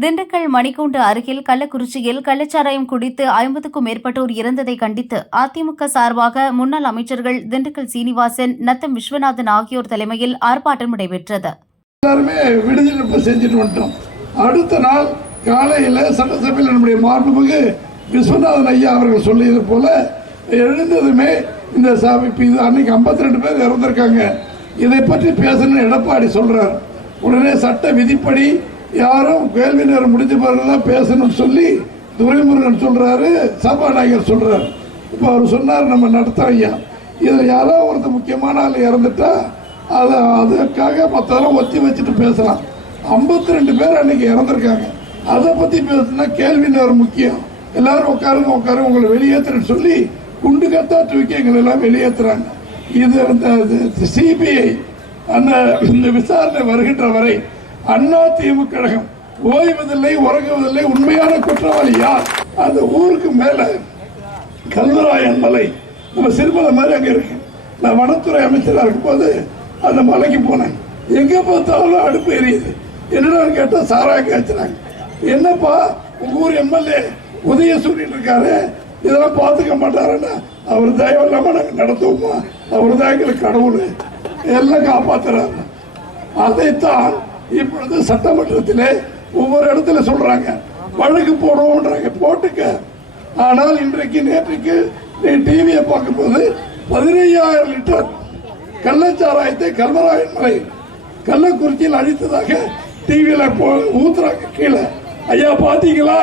திண்டுக்கல் மணிக்கூண்டு அருகில் கள்ளக்குறிச்சியில் கள்ளச்சாராயம் குடித்து ஐம்பதுக்கும் மேற்பட்டோர் இறந்ததை கண்டித்து அதிமுக சார்பாக முன்னாள் அமைச்சர்கள் திண்டுக்கல் சீனிவாசன் நத்தம் விஸ்வநாதன் ஆகியோர் தலைமையில் ஆர்ப்பாட்டம் நடைபெற்றது. எல்லாருமே விடுதலை செஞ்சுட்டு வந்துட்டோம். அடுத்த நாள் காலையில் சட்டசபையில் நம்முடைய மாண்புமிகு விஸ்வநாதன் ஐயா அவர்கள் சொல்லியது போல எழுந்ததுமே இந்த சபை இது அன்னைக்கு 52 ரெண்டு பேர் இறந்திருக்காங்க. இதை பற்றி பேசணும்னு எடப்பாடி சொல்றார். உடனே சட்ட விதிப்படி யாரும் கேள்வி நேரம் முடிஞ்ச பிறகு தான் பேசணும்னு சொல்லி துரைமுருகன் சொல்றாரு சபாநாயகர் சொல்றாரு. இப்போ அவர் சொன்னார் நம்ம நடத்த ஐயா. இதில் யாரோ ஒருத்தர் முக்கியமான ஆள் இறந்துட்டா அதை அதுக்காக மற்றெல்லாம் ஒத்தி வச்சுட்டு பேசலாம். 52 ரெண்டு பேர் அன்னைக்கு இறந்துருக்காங்க. அதை பற்றி பேசுனா கேள்வி நேரம் முக்கியம். எல்லாரும் உட்காருங்க உட்காருங்க உங்களை வெளியேற்றுன்னு சொல்லி குண்டு கத்தா தூக்கி எங்களை எல்லாம் வெளியேற்றுறாங்க இது அந்த சிபிஐ அந்த இந்த விசாரணை வருகின்ற வரை அண்ணா திமுக கழகம் ஓய்வதில்லை உறங்குவதில்லை உண்மையான குற்றவாளி யார்? அந்த ஊருக்கு மேலே கல்வராயன் மலை. நம்ம சிறுமலை மாதிரி அங்கே இருக்கு. நான் வனத்துறை அமைச்சராக இருக்கும்போது அந்த மலைக்கு போனேன். எங்கே பார்த்தாலும் அடுப்பு எரியுது. என்னடான்னு கேட்டால் சாராயம் காய்ச்சினாங்க. என்னப்பா உங்க ஊர் எம்எல்ஏ உதயசூரியன் இருக்காரு. இதெல்லாம் பார்த்துக்க மாட்டாருன்னா அவர் தயவு இல்லாமல் நாங்கள் நடத்துவோமா? அவர் தான் எங்களுக்கு கடவுள். எல்லாம் காப்பாத்துறாரு. அதைத்தான் இப்பொழுது சட்டமன்றத்திலே ஒவ்வொரு இடத்துல சொல்றாங்க. வழக்கு போடுவோம்ன்றாங்க. போட்டுக்க. ஆனால் இன்றைக்கு நேற்றுக்கு நீ டிவியை பார்க்கும்போது பதினையாயிரம் லிட்டர் கள்ளச்சாராயத்தை கல்வராயன் மலை கள்ளக்குறிச்சியில் அழித்ததாக டிவியில ஊத்துறாங்க கீழே. ஐயா பாத்தீங்களா